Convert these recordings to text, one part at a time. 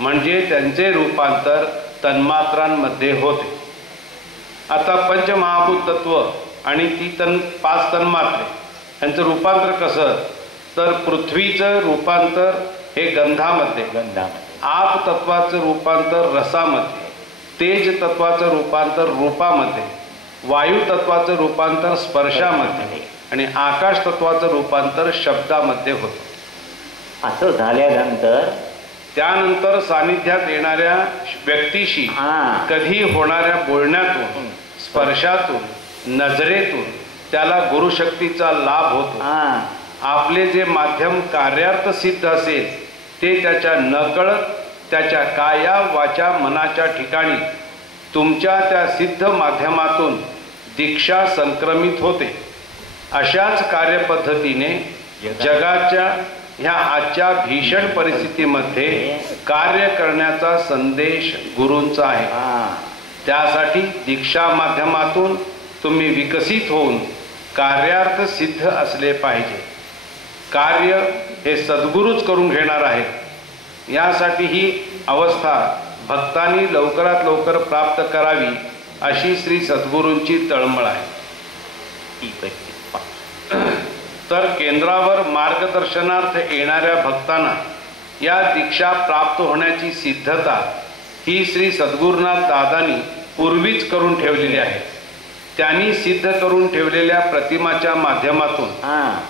म्हणजे त्यांचे रूपांतर तन्मात्रांमध्ये होते. आता पंचमहाभूत तत्व आणि ती 5 तन्मात्रे यांचं रूपांतर कसं, तर पृथ्वीचं रूपांतर हे गंधामध्ये, आप तत्वाचं रूपांतर रसामध्ये, तेज तत्वाचं रूपांतर रूपामध्ये, वायू तत्वाचं रूपांतर स्पर्शामध्ये आणि आकाश तत्वाचं रूपांतर शब्दामध्ये होतं. असं झाल्यानंतर त्यानंतर सानिध्यात येणाऱ्या व्यक्तीशी कधी होणाऱ्या बोलण्यातून, स्पर्शातून, नजरेतून त्याला गुरुशक्तीचा लाभ होतो. आपले जे माध्यम कार्यार्थ सिद्ध असेल ते त्याच्या नकळत त्याच्या काया वाचा मनाच्या ठिकाणी तुमच्या त्या सिद्ध माध्यमातून दीक्षा संक्रमित होते. अशाच कार्यपद्धतीने जगाच्या ह्या आजच्या भीषण परिस्थितीमध्ये कार्य करण्याचा संदेश गुरूंचा आहे. त्यासाठी दीक्षा माध्यमातून तुम्ही विकसित होऊन कार्यार्थ सिद्ध असले पाहिजे. कार्य हे सद्गुरूच करून घेणार आहेत. यासाठी ही अवस्था भक्तांनी लवकरात लवकर प्राप्त करावी अशी श्री सद्गुरूंची तळमळ आहे. तर केंद्रावर मार्गदर्शनार्थ येणाऱ्या भक्तांना या दीक्षा प्राप्त होण्याची सिद्धता ही श्री सद्गुरुनाथ दादांनी पूर्वीच करून ठेवलेली आहे. त्यांनी सिद्ध करून ठेवलेल्या प्रतिमाच्या माध्यमातून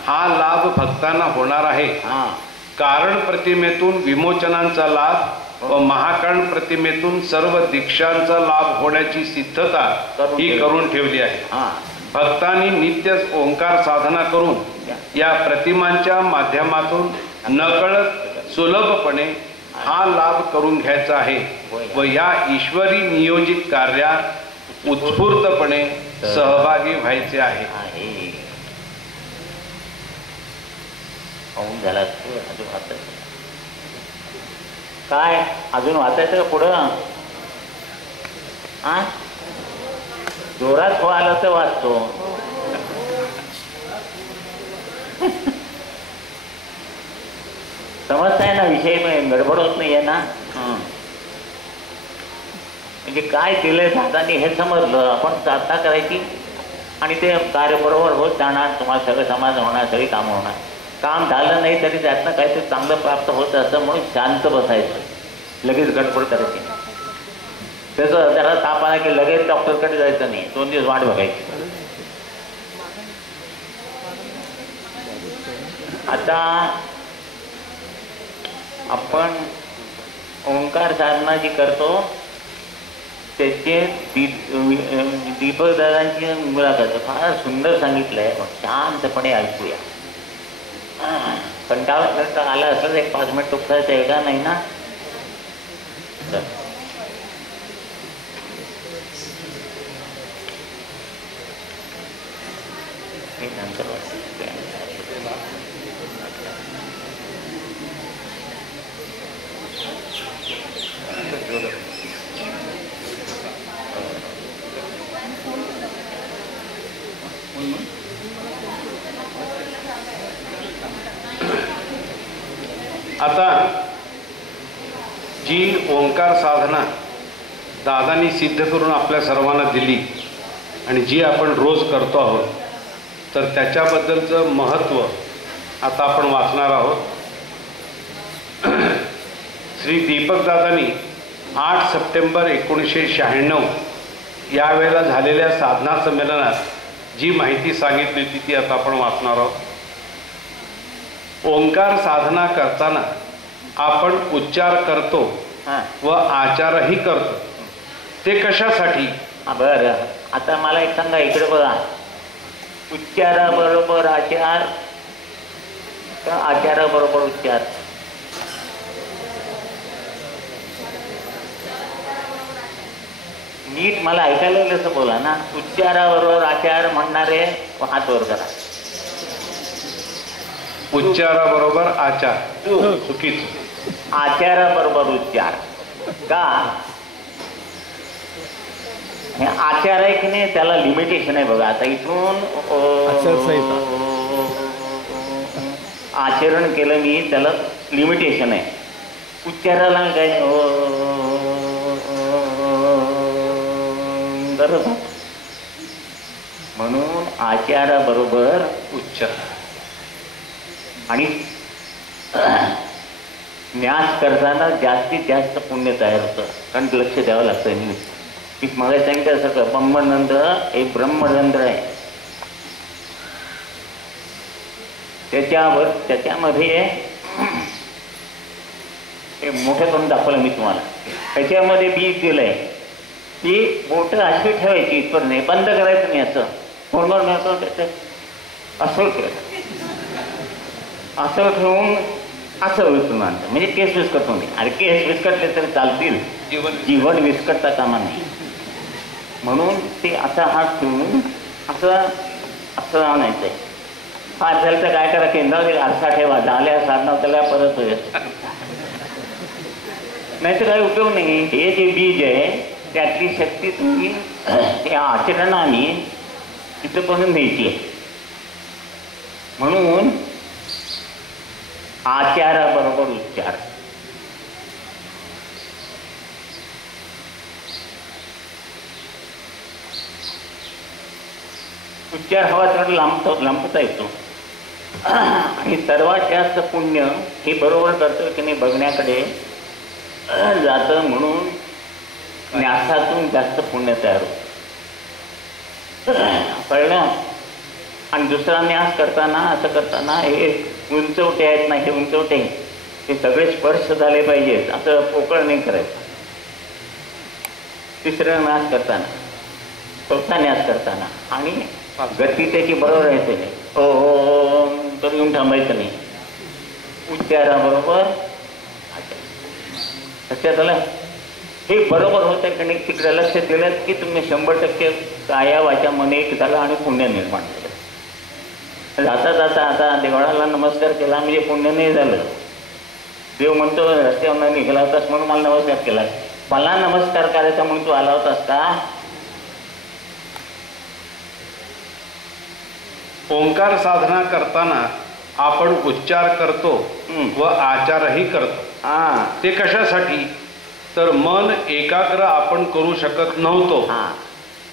हा लाभ भक्तांना होणार आहे. कारण प्रतिमेतून विमोचनांचा लाभ व महाकारण प्रतिमेतून सर्व दीक्षांचा लाभ होण्याची सिद्धता ही करून ठेवली आहे. भक्तांनी नित्य ओंकार साधना करून या प्रतिमांच्या माध्यमातून नकळत सुलभपणे हा लाभ करून घ्यायचा आहे व या ईश्वरी नियोजित कार्यात उत्स्फूर्तपणे सहभागी व्हायचे आहे. काय अजून वाचायचं का पुढं? जोरात हो आलं तर वाचतो. समजताय ना विषय, गडबड होत नाहीये ना. म्हणजे काय केलंय दादांनी हे समजलं, आपण साधना करायची आणि ते कार्य बरोबर होत जाणार. तुम्हाला सगळं समाज होणार, सगळी कामं होणार. काम झालं नाही तरी त्यातनं काहीतरी चांगलं प्राप्त होत असं म्हणून शांत बसायचं, लगेच गडबड करायची. त्याचं जरा ताप आला की लगेच डॉक्टरकडे जायचं नाही, 2 दिवस वाट बघायची. आता आपण ओंकार साधना जी करतो त्याचे दीपक दादांची मुलाखत फार सुंदर सांगितलंय. शांतपणे ऐकूया. कंटाळा आला असं 1-5 मिनिट टुकसायचं आहे का? नाही ना. आता जी ओंकार साधना दादांनी सिद्ध करून आपल्या सर्वांना दिली आणि जी आपण रोज करतो आहोत, तर त्याच्याबद्दलचं महत्त्व आता आपण वाचणार आहोत. श्री दीपक दादांनी 8 सप्टेंबर 1996 यावेळेला झालेल्या साधना संमेलनात जी माहिती सांगितली होती ती आता आपण वाचणार आहोत. ओंकार साधना करताना आपण उच्चार करतो व आचारही करतो. ते कशासाठी? बरं, आता मला एक सांगा, इकडे बघा. उच्चाराबरोबर आचार का आचाराबरोबर उच्चार? नीट मला ऐकायला येईल असं बोला ना. उच्चाराबरोबर आचार म्हणणारे हात वर करा. उच्चाराबरोबर आचार चुकीचं. आचाराबरोबर उच्चार का? हे आचार आहे की नाही त्याला लिमिटेशन आहे बघा. आता इथून आचरण केलं मी, त्याला लिमिटेशन आहे. उच्चाराला काय बरोबर. म्हणून आचाराबरोबर उच्चार आणि न्यास करताना जास्तीत जास्त पुण्य तयार होतं, कारण लक्ष द्यावं लागतं. मी मला सांगितलं सगळं ब्रह्मरंध्र एक ब्रह्मरंध्र आहे, त्याच्यामध्ये हे मोठं करून दाखवलं मी तुम्हाला. त्याच्यामध्ये बीज दिलंय, ती बोटं अशी ठेवायची, इथपर नाही, बंद करायचं नाही. असं फोनवर नव्हतं त्याचं असं केलं, असं ठेवून असं विसरून आणतं, म्हणजे केस विस्कटतो नाही. अरे केस विस्कटले तरी चालतील, जीवन विस्कटता कामा नाही. म्हणून ते असा हात ठेवून असं असं आणायचंय. हात झालं तर काय करा, केंद्रावर आरसा ठेवा, झाल्या साधना त्याला परत होईल, नाही तर काही उपयोग नाही. हे जे बीज आहे त्यातली शक्ती तुम्ही त्या आचरणाने तिथंपर्यंत न्यायची आहे. म्हणून आचाराबरोबर उच्चार. उच्चार हवा तर लांबता येतो. आणि सर्वात जास्त पुण्य हे बरोबर करतो की नाही बघण्याकडे जातं, म्हणून न्यासातून जास्त पुण्य तयार होतं. कळलं. आणि दुसरा न्यास करताना असं करताना हे उंचवटे आहेत ना, हे उंचवटे हे सगळे स्पर्श झाले पाहिजेत, असं पोकळ नाही करायचं. तिसरा न्यास करताना, चौथा न्यास करताना आणि गती त्याची बरोबर राहायचं नाही. ओम तर येऊन थांबायचं नाही. उच्चाराबरोबर लक्षात आलं. हे बरोबर होतं की नाही, तिकडे लक्ष दिलं की तुम्ही 100% काया वाचा मन एक झाला आणि पुण्य निर्माण झालं. जाता जाता आता देवळाला नमस्कार केला म्हणजे पुण्य नाही झालं. देव म्हणतो रस्त्यावर निघाला होतास म्हणून मला नमस्कार केला, मला नमस्कार करायचा म्हणून तू आला होतास का? ओंकार साधना करताना आपण उच्चार करतो व आचारही करतो. ते कशासाठी? तर मन एकाग्र आपण करू शकत नव्हतो,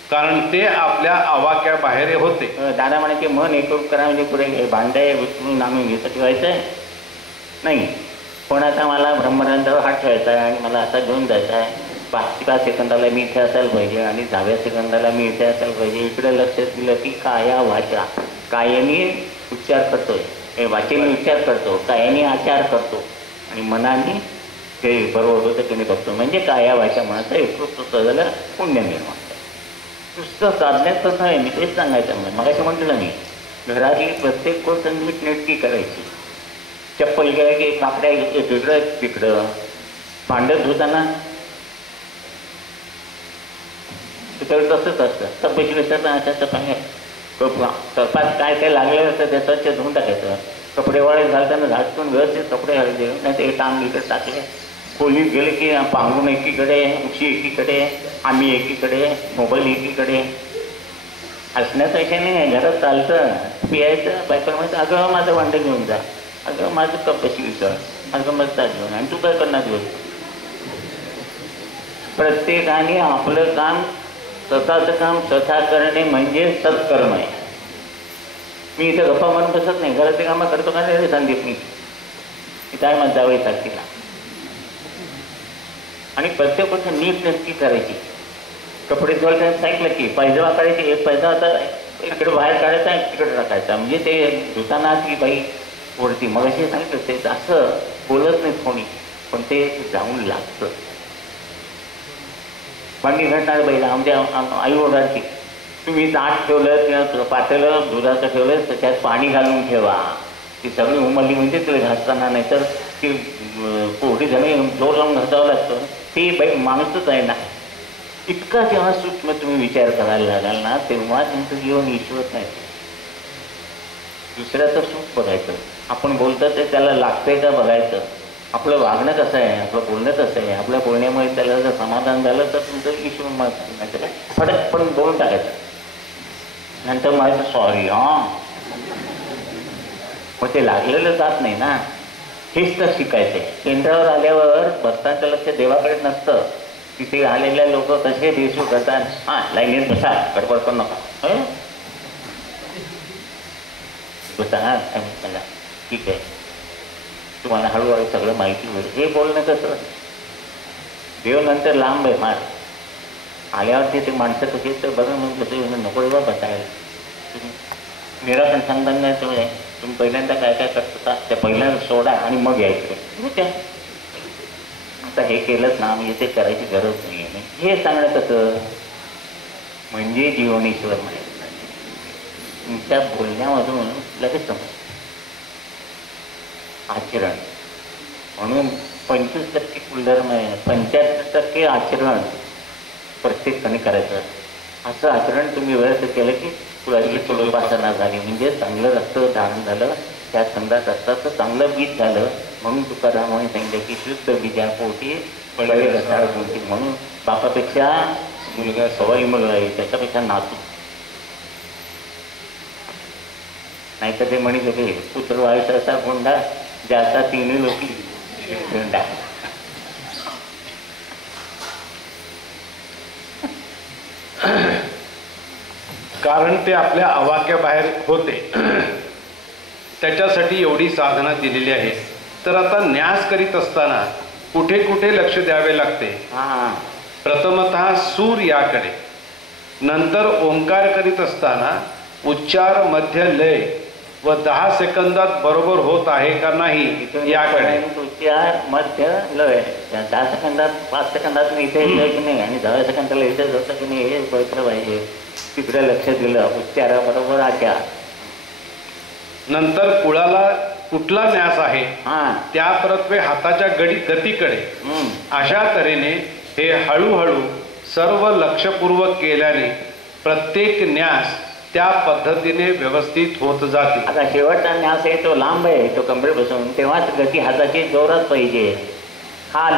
कारण ते आपल्या आवाक्या बाहेर होते. दादा म्हणे की मन एकरूप करा म्हणजे पुढे भांडे उचलून आणून घेतं ठेवायचंय नाही. पण आता मला ब्रह्मरंध्रावर हात ठेवायचा आहे आणि मला असा घेऊन जायचा आहे. 5 सेकंदाला मी इथे असायला पाहिजे आणि 10व्या सेकंदाला मी इथे असायला पाहिजे. इकडे लक्ष दिलं की काया वाचा, कायाने उच्चार करतोय, वाचेने उच्चार करतो, कायाने आचार करतो आणि मनाने ते बरोबर होतं की नाही बघतो. म्हणजे काया वाचा मनाचं एकरूप झालं, पुण्य निर्माण. नुसतं साधण्यात तसं आहे. मी तेच सांगायचं म्हणजे मगाशी म्हटलं मी, घरातली प्रत्येक गोष्ट नीटनेटकी करायची. चप्पल गेल्या की काकड्या इकडं तिकडं, भांडत धुताना तिकडे तसंच असतं. तब्येत विसरताना असं पाणी कपात काय काय लागलेलं असतं ते स्वच्छ धुवून टाकायचं. कपडे वाळे घालताना झाडून व्यवस्थित कपडे घालायचे, नाही ते टांग इकडे टाकले. खोलीत गेले की पांघरून एकीकडे, उशी एकीकडे, आम्ही एकीकडे, मोबाईल एकीकडे. हसण्याचा विषय नाही, घरात चालतं पियायचं. बायकोला म्हणतं अगं माझं भांडं घेऊन जा, अगं माझं कप कशी विसर, अगं माझं ताट घेऊन. आणि तू काय करणार दिवस? प्रत्येकाने आपलं काम, स्वतःचं काम स्वतः करणे म्हणजे सत्कर्म आहे. मी इथं गप्पा मारून बसत नाही, घरातली कामं करतो का नाही संदीप. मी इथं आहे माझं जावई साक्षीला. आणि प्रत्येक गोष्ट नीट नक्की करायची. कपडे धुवायला सांगितलं की पैजामा काढायची, एक पैजा आता इकडे बाहेर काढायचा, तिकडे टाकायचा, म्हणजे ते धुताना ती बाई वरती. मग असे सांगितलं ते असं बोलत नाही कोणी, पण ते जाऊन लागतं. भांडी घडणार बाईला आमच्या आई ओरडायची, तुम्ही ताट ठेवलं किंवा पातेलं दुधाचं ठेवलं त्याच्यात पाणी घालून ठेवा. ती सगळी उमरली म्हणजे तिला घासताना, नाही तर ती कोरडी जमीन जोर लावून घासावं लागतं. ती बाई माणूसच आहे ना. इतका जेव्हा सूक्ष्म तुम्ही विचार करायला लागाल ना, तेव्हा तुमचं जीवन ईश्वत नाही. दुसऱ्याचं सुख बघायचं, आपण बोलतं ते त्याला लागतंय का बघायचं, आपलं वागणं कसं आहे, आपलं बोलणं कसं आहे, आपल्या बोलण्यामुळे त्याला जर समाधान झालं तर तुमचं ईश्वर मत फडक पण बोलून टाकायचं. नंतर म्हणायचं सॉरी मग ते लागलेलं जात नाही ना. हेच तर शिकायचंय. केंद्रावर आल्यावर भक्तांचं लक्ष देवाकडे नसतं. तिथे आलेले लोक कसे देशू करतात, हा लाईनीत बसा, गडबड करू नका, बसा, हा मला ठीक आहे, तुम्हाला हळूहळू सगळं माहिती होईल, हे बोलणं कसं. देव नंतर लांब आहे फार. आल्यावर ते माणसं कशी तर बघा मग कसं नको बा बसायला. निराकरण सांगताना नाही तुम्ही पहिल्यांदा काय काय करता त्या पहिल्यांदा सोडा आणि मग यायचं. आता हे केलंच ना, म्हणजे ते करायची गरज नाही आहे. हे सांगणं कसं म्हणजे जीवनेश्वर म्हणायचं. तुमच्या बोलण्यामधून लगेच समज आचरण. म्हणून 25% कुलधर्म आहे, 75% आचरण प्रत्येकाने करायचं. असं आचरण तुम्ही व्यवस्थित केलं की कुळाची उपासना झाली, म्हणजे चांगलं रक्त धारण झालं, त्या संघात रक्ताचं चांगलं बीज झालं. म्हणून तुकारामाने सांगितलं की शुद्ध बीजा पोटी बळे रसाळ होती. म्हणून बापापेक्षा मुलगा सवाई मुलगा आहे, त्याच्यापेक्षा नातू. नाहीतर ते म्हणत होते पुत्र व्हायचा असा गोंडा ज्याचा तिन्ही लोकी गोंडा. कारण ते आपल्या आवाक्याबाहेर होते, त्याच्यासाठी एवढी साधना दिलेली आहे. तर आता न्यास करीत असताना कुठे कुठे लक्ष द्यावे लागते. प्रथमतः सूर याकडे, नंतर ओंकार करीत असताना उच्चार मध्य लय व 10 सेकंदात बरोबर होत आहे का नाही याकडे. उच्चार मध्य लय 10 सेकंदात 5 सेकंदात इथे येतं की नाही आणि 10 सेकंदाला इथे होतं की नाही हे बघितलं पाहिजे. तिकडे लक्ष दिलं उच्चाराबरोबर आचार. नंतर कुळाला कुठला न्यास आहे त्या परत्वे हाताच्या गतीकडे. अशा तऱ्हेने हे हळूहळू सर्व लक्षपूर्वक केल्याने प्रत्येक न्यास त्या पद्धतीने व्यवस्थित होत जाते. आता शेवटचा न्यास आहे तो लांब आहे, तो कमरे बसून, तेव्हाच गती हाताची जोरात पाहिजे. हा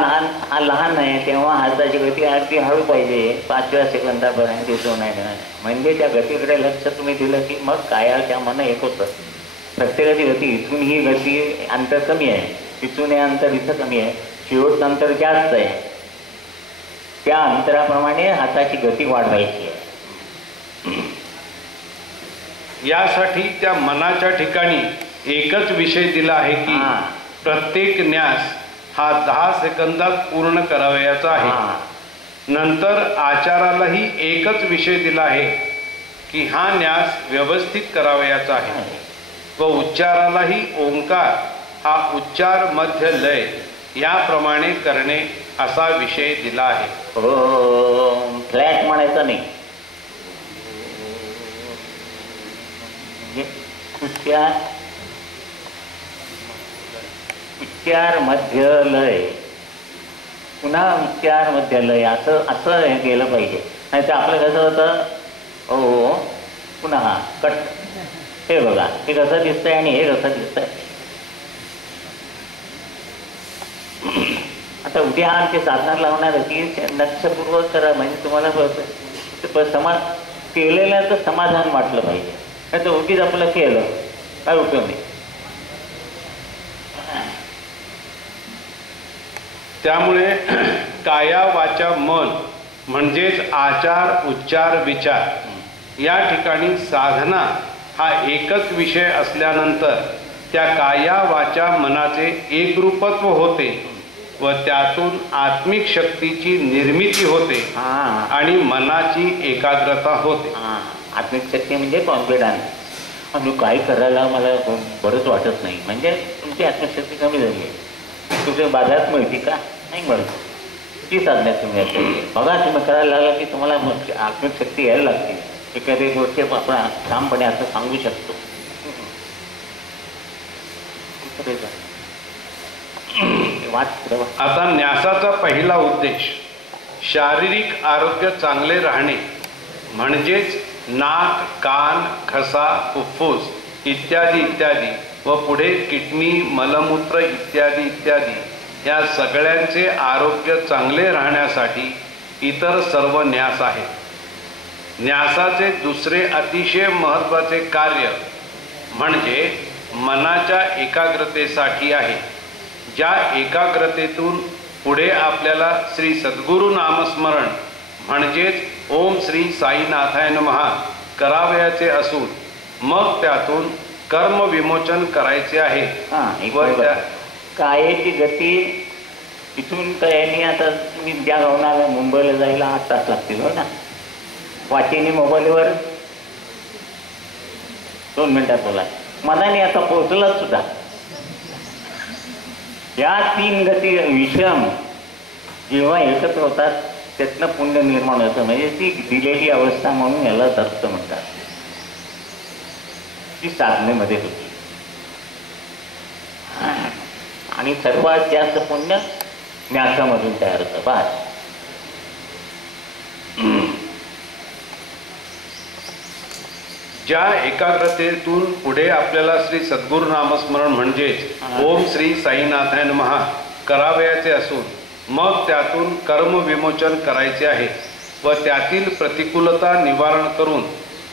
लहान आहे तेव्हा हाताची गती अगदी हळू पाहिजे, 5व्या सेकंदापर्यंत दिसून आहे. म्हणजे त्या गतीकडे लक्ष तुम्ही दिलं की मग कायाच्या मन एक होतं. प्रत्येकाची गती इथून ही गती अंतर कमी आहे, इथून हे अंतर इथं कमी आहे, शेवटचं अंतर जास्त आहे. त्या अंतराप्रमाणे हाताची गती वाढवायची आहे. यासाठी त्या मनाच्या ठिकाणी एकच विषय दिला आहे की प्रत्येक न्यास हा 10 सेकंदात पूर्ण करावयाचा आहे. नंतर आचारालाही एकच विषय दिला आहे की हा न्यास व्यवस्थित करावयाचा आहे. व उच्चारालाही ओंकार हा उच्चार मध्य लय याप्रमाणे करणे असा विषय दिला आहे. फ्लॅट म्हणायचं नाही. उच्चार मध्य लय पुन्हा उच्चार मध्य लय असं हे केलं पाहिजे. नाही तर आपलं कसं होतं हो पुन्हा कट. हे बघा हे कसं दिसतंय आणि हे कसं दिसतंय. आता उद्या आमचे साधना लावणार की लक्षपूर्वक करा, म्हणजे तुम्हाला समाज केलेल्याचं समाधान वाटलं पाहिजे. नाही तर उगीच आपलं केलं काय उपयोग नाही. त्यामुळे काया वाचा मन म्हणजेच आचार उच्चार विचार या ठिकाणी साधना हा एकच विषय असल्यानंतर त्या काया वाचा मनाचे एकरूपत्व होते व त्यातून आत्मिक शक्तीची निर्मिती होते आणि मनाची एकाग्रता होते. आत्मिक शक्ती म्हणजे कॉन्फिडन्स. आणि काय करायला मला बरंच वाटत नाही, म्हणजे तुमची आत्मिक शक्ती कमी झाली आहे. तुमच्या बाजारात मिळते का नाही मिळत. ती साधना तुम्ही बघा, तुम्ही करायला लागला की तुम्हाला आत्मिक शक्ती यायला लागते. एखादी गोष्टी आपण ठामपणे असं सांगू शकतो. आता न्यासाचा पहिला उद्देश शारीरिक आरोग्य चांगले राहणे म्हणजेच नाक कान घसा फुफ्फुस इत्यादी इत्यादी व पुढे किडनी मलमूत्र इत्यादी इत्यादी या सगळ्यांचे आरोग्य चांगले राहण्यासाठी इतर सर्व न्यास आहेत. न्यासाचे दुसरे अतिशय महत्त्वाचे कार्य म्हणजे मनाच्या एकाग्रतेसाठी आहे. ज्या एकाग्रतेतून पुढे आपल्याला श्री सद्गुरु नामस्मरण म्हणजेच ओम श्री साईनाथाय नमः करावयाचे असून मग त्यातून कर्म विमोचन करायचे आहे। कायेची गती इथून काय आता मी ज्या गावना मुंबईला जायला 8 तास लागतील हो ना, वाटेने मोबाईलवर 2 मिनिटात बोला, मनाने आता पोहोचलाच सुद्धा। या 3 गती विषम जेव्हा एकत्र होतात त्यातनं पुण्य निर्माण होतं, म्हणजे ती दिलेली अवस्था म्हणून याला दत्त म्हणतात, ती साधनेमध्ये होती। आणि सर्वात जास्त पुण्य न्यासामधून तयार होतं बस। ज्या एकाग्रतेतून पुढे आपल्याला श्री सद्गुरु नामस्मरण म्हणजेच ओम श्री साईनाथाय नमः करावयाचे असून मग त्यातून कर्म विमोचन करायचे आहे व त्यातील प्रतिकूलता निवारण करून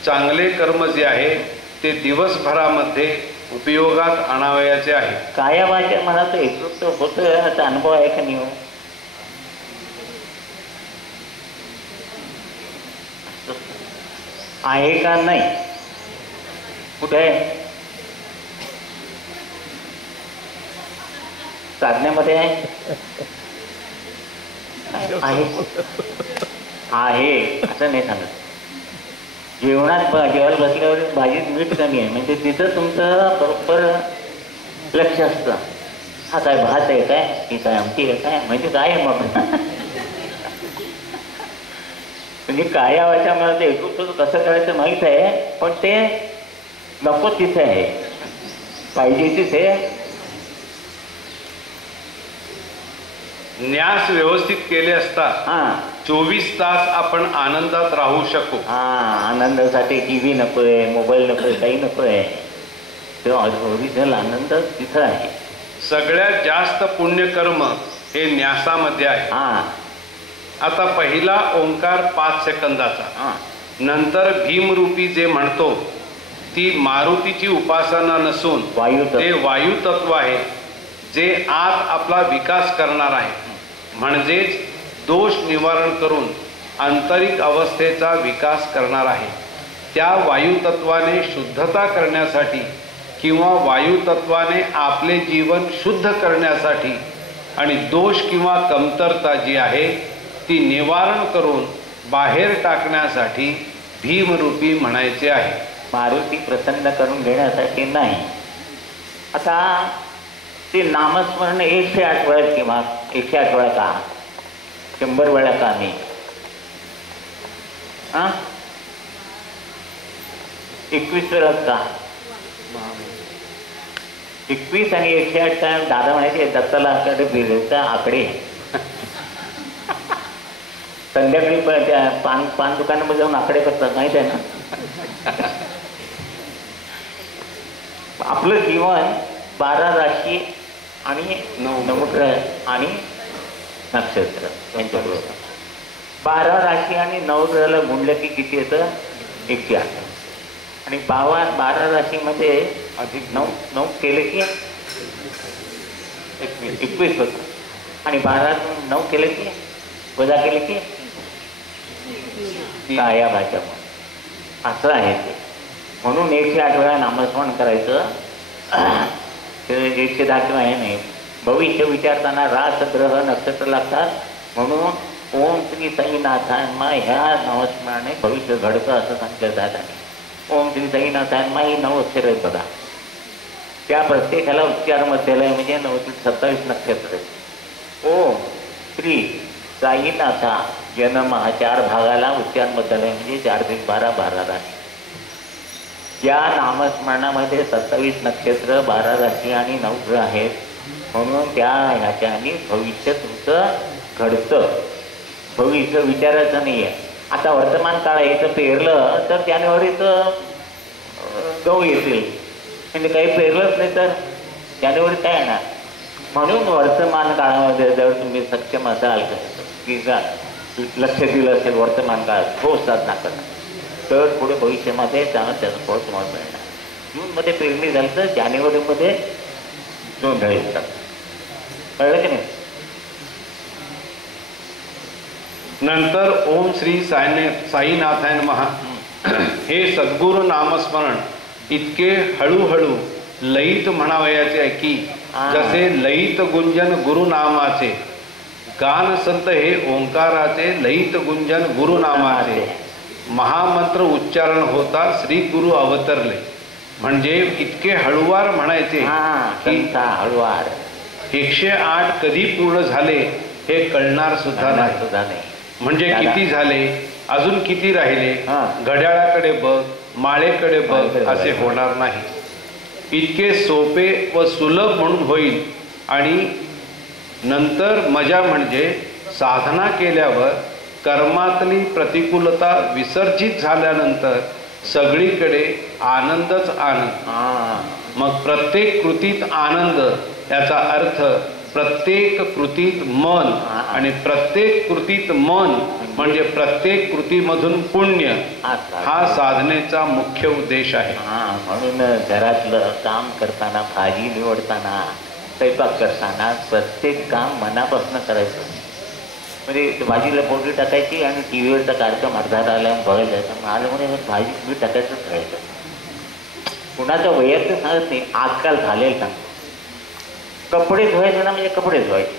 चांगले कर्म जे आहे ते दिवसभरामध्ये उपयोगात आणावयाचे आहे। काया वाचा मनाचं एकरूप होतं याचा अनुभव आहे का नाही हो? आहे का नाही? कुठे आहे? साधनेमध्ये आहे असं नाही सांगत। जेवणात जेवायला बसल्यावर भाजीत मीठ कमी आहे म्हणजे तिथं तुमचं बरोबर लक्ष असतं। हा काय भात आहे काय, ही काय आमटी आहे काय, म्हणजे काय आहे मग म्हणजे काया वाचा मला ते एकूण कसं करायचं माहीत आहे, पण ते नको तिथे आहे, पाहिजे तिथे न्यास व्यवस्थित केले असता 24 तास आपण आनंदात राहू शकू। आनंदासाठी टीव्ही नकोय, मोबाईल नकोय, काही नकोय, तेव्हा ओरिजिनल आनंद तिथं आहे। सगळ्यात जास्त पुण्यकर्म हे न्यासामध्ये आहे। आता पहिला ओंकार 5 सेकंदाचा, नंतर भीमरूपी जे म्हणतो ती मारुतीची उपासना नसून ते वायू तत्व आहे जे आत आपला विकास करणार आहे, म्हणजेच दोष निवारण करून आंतरिक अवस्थेचा विकास करणार आहे। त्या वायुतत्वाने शुद्धता करण्यासाठी किंवा वायुतत्वाने आपले जीवन शुद्ध करण्यासाठी आणि दोष किंवा कमतरता जी आहे ती निवारण करून बाहेर टाकण्यासाठी भीमरूपी म्हणायचे आहे। मारुती प्रसन्न करून घेण्यासाठी नाही। आता ते नामस्मरण 108 वेळा किंवा 108 वेळा का 100 वेळा का नाही? 21 वेळा का? 21 आणि 108 काय दादा म्हणायचे दत्ताला आकडे संध्याकाळी पण त्या पान दुकानामध्ये जाऊन आकडे करतात माहिती आहे ना। आपलं जीवन 12 राशी आणि 9 ग्रह आणि नक्षत्र यांच्याबरोबर 12 राशी आणि 9 ग्रहाला गुणलं की किती येतं? 108। आणि 12 राशीमध्ये अधिक 9 केले की 21 होतं आणि 12 9 केले की वजा केले की काया भाषा असं आहे ते। म्हणून 108 वेळा नामस्मरण करायचं। 110 किंवा हे नाही, भविष्य विचारताना रास ग्रह नक्षत्र लागतात, म्हणून ओम श्री साईनाथाय ह्या नामस्मरणाने भविष्य घडतं असं सांगितलं जात आहे। ओम श्री साईनाथाय ही 9 अक्षर आहेत बघा, त्या प्रत्येकाला उच्चार मध्यलय म्हणजे 27 नक्षत्र आहेत। ओम श्री साईनाथा जन्म 4 भागाला उच्चार मध्यलय म्हणजे 4 × 12 12 राशी। या नामस्मरणामध्ये 27 नक्षत्र 12 राशी आणि 9 ग्रह आहेत, म्हणून त्या ह्याच्याने भविष्य तुमचं घडतं। भविष्य विचारायचं नाही आहे। आता वर्तमान काळ याचं पेरलं तर जानेवारीत गहू येतील, म्हणजे काही पेरलंच नाही तर जानेवारीत काय येणार? म्हणून वर्तमान काळामध्ये जर तुम्ही सक्षम असाल की लक्ष दिलं असेल वर्तमान काळात ठोस साधना करा तर पुढे भविष्यामध्ये त्याचं फळ तुम्हाला मिळणार। जूनमध्ये पेरणी झाली तर जानेवारीमध्ये 2 ढळ येतात। कळलं की नाही? नंतर ओम श्री साईनाथाय नमः हे सद्गुरु नामस्मरण इतके हळूहळू लयित म्हणावयाचे आहे की जसे लयित गुंजन गुरुनामाचे, गान संत हे ओंकाराचे लयित गुंजन गुरुनामाचे, महामंत्र उच्चारण होता श्री गुरु अवतरले. म्हणजे इतके हळुवार म्हणायचे की हळुवार 108 कधी पूर्ण झाले हे कळणार सुद्धा नाही. म्हणजे किती झाले, अजून किती राहिले, घड्याळाकडे बघ, माळेकडे बघ असे होणार नाही. इतके सोपे व सुलभ म्हणून होईल. आणि नंतर मजा म्हणजे साधना केल्यावर कर्मातली प्रतिकूलता विसर्जित झाल्यानंतर सगळीकडे आनंदच आनंद. मग प्रत्येक कृतीत आनंद याचा अर्थ प्रत्येक कृतीत मन, आणि प्रत्येक कृतीत मन म्हणजे प्रत्येक कृतीमधून पुण्य. हा साधनेचा मुख्य उद्देश आहे. म्हणून घरातलं काम करताना, भाजी निवडताना, स्वयंपाक करताना प्रत्येक काम मनापासून करायचं. म्हणजे भाजीला फोडणी टाकायची आणि टी व्हीवरचा कार्यक्रम अर्धा आला बघायला जायचं. आलं म्हणजे भाजी तुम्ही टाकायचंच राहायचं. कुणाचं वैयक्तिक सांगत नाही, आजकाल झालेलं सांगतो. कपडे धुवायचे ना म्हणजे कपडे धुवायचे,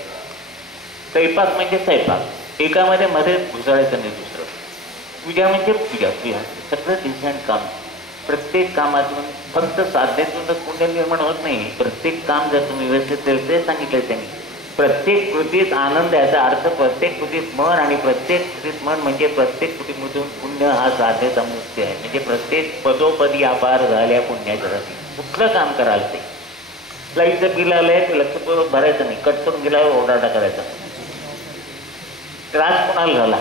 स्वयंपाक म्हणजे स्वयंपाक, एकामध्ये मध्ये घुसळायचं नाही दुसरं. पूजा म्हणजे पूजा, सगळं डिसेंट काम. प्रत्येक कामातून फक्त साधनेतूनच पुण्य निर्माण होत नाही. प्रत्येक काम जर तुम्ही व्यवस्थित केलं, ते सांगितलं त्यांनी. प्रत्येक कृतीत आनंद याचा अर्थ प्रत्येक कृतीत मन, आणि प्रत्येक कृतीत मन म्हणजे प्रत्येक कृतीमधून पुण्य हा साधनेचा मुक्ती आहे. म्हणजे प्रत्येक पदोपदी अपार झाल्या पुण्याच्या रात्री. कुठलं काम कराल ते, लाईटचं बिल आलंय ते लक्षपूर्वक भरायचं नाही, कट करून गेल्यावर ओरडाटा करायचा. त्रास कोणाला झाला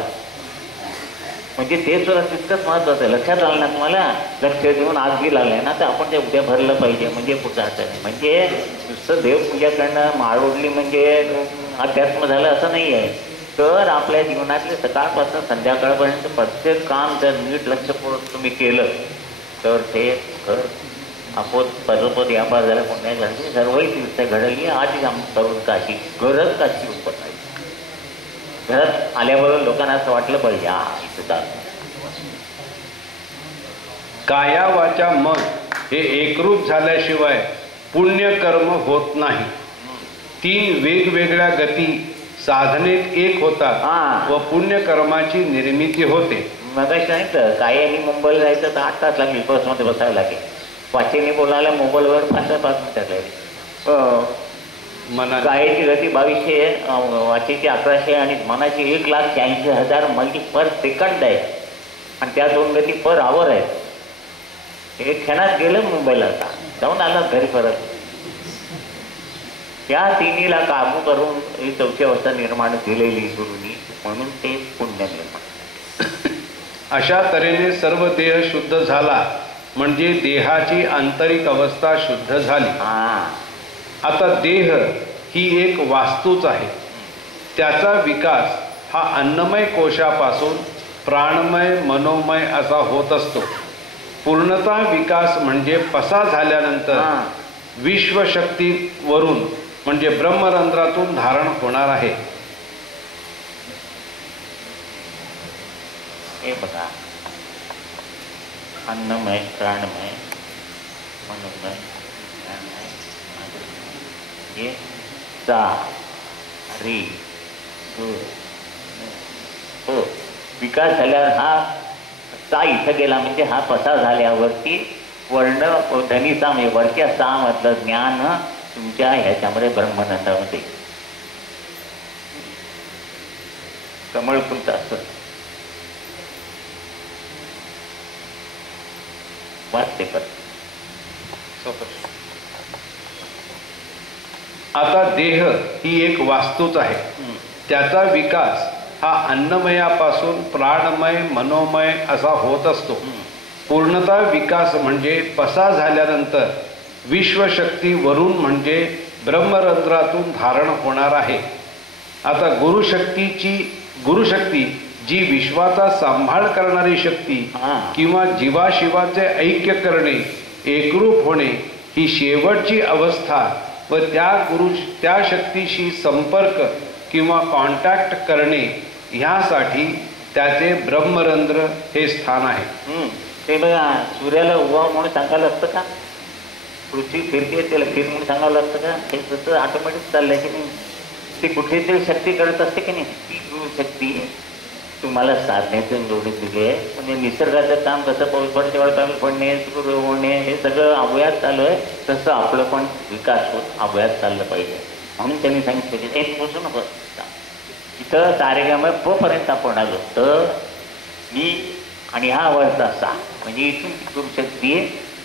म्हणजे ते सुद्धा तितकंच महत्वाचं आहे. लक्षात आलं ना तुम्हाला, लक्ष देऊन आज बिल आलंय ना तर आपण ते उद्या भरलं पाहिजे. म्हणजे पुढचं असं नाही. म्हणजे नुसतं देवपूजा करणं, माळ ओढली म्हणजे अध्यात्म झालं असं नाही आहे. तर आपल्या जीवनातले सकाळपासून संध्याकाळपर्यंत प्रत्येक काम जर नीट लक्षपूर्वक तुम्ही केलं तर ते घर आपण पदोपद व्यापार झाला पुण्या झाली सर्वही तीर्थ घडली. आधी करून काशी गरज काशी उपत आहे. घरात आल्याबरोबर लोकांना असं वाटलं पाहिजे इथं काया वाचा मन हे एकरूप झाल्याशिवाय पुण्यकर्म होत नाही. 3 वेगवेगळ्या गती साधनेत एक होतात व पुण्यकर्माची निर्मिती होते. मग सांगितलं कायाने मुंबईला जायचं तर 8 तास लागेल, बसमध्ये बसायला लागेल. वाचेने बोलायला मोबाईलवर 5 मिनिटात लागेल. कायाची गती 2200, वाचेची 1100 आणि मनाची 1,80,000 मल्टी पर सेकंड आहे. आणि त्या 2 गती पर आवर आहेत. एक क्षणात गेलं मुंबईला, आता जाऊन आला घरी परत. त्या 3ला काबू करून ही 4थी अवस्था निर्माण केलेली गुरुनी, म्हणून ते पुण्य निर्माण. अशा तऱ्हेने सर्व देह शुद्ध झाला म्हणजे देहाची आंतरिक अवस्था शुद्ध झाली. आता देह ही एक वास्तूच आहे. त्याचा विकास हा अन्नमय कोशापासून प्राणमय मनोमय असा होत असतो. पूर्णतः विकास म्हणजे पसा झाल्यानंतर विश्वशक्तीवरून म्हणजे ब्रह्मरंध्रातून धारण होणार आहे. हे बघा, अन्नमय, प्राणमय, मनोमय, ज्ञानमय, हे सा रे हो विकास झाल्यावर हा सा इथं गेला म्हणजे हा पसा झाल्यावरती वर्ण धनीचा म्हणजे वरच्या सा मधलं ज्ञान तुमच्या ह्याच्यामध्ये ब्रह्मनंदामध्ये कमळ फुलत असतं. वाटते पण आता देह ही एक वास्तूच आहे. त्याचा विकास हा अन्नमयापासून प्राणमय मनोमय असा होत असतो. पूर्णतः विकास म्हणजे पसा झाल्यानंतर विश्वशक्ती वरून म्हणजे ब्रह्मरंध्रातून धारण होणार आहे. आता गुरुशक्ती जी विश्वाचा सांभाळ करणारी शक्ती किंवा जीवाशिवाचे ऐक्य करणे, एकरूप होणे ही शेवटची अवस्था व व त्या शक्तीशी संपर्क किंवा कॉन्टॅक्ट करणे ह्यासाठी त्याचे ब्रह्मरंध्र हे स्थान आहे. ते बघा, सूर्याला उभा म्हणून सांगायला असतं का? पृथ्वी फिरते त्याला फिर म्हणून सांगावं लागतं का? हे तसं ऑटोमॅटिक चाललंय की नाही? ती कुठलीतरी शक्ती करत असते की नाही? ती शक्ती तुम्हाला साधण्यातून जोडून दिली आहे. म्हणजे निसर्गाचं काम कसं पाऊस पडते तेव्हा पाऊस पडणे, सूर्य होणे, हे सगळं अवयात चालू आहे. तसं आपलं पण विकास होत अवयात चाललं पाहिजे म्हणून त्यांनी सांगितलं की एक पोचू नको. इथं तारेगाम पर्यंत आपण आलो तर मी आणि हा वरचा सा म्हणजे इथून करू शक्ती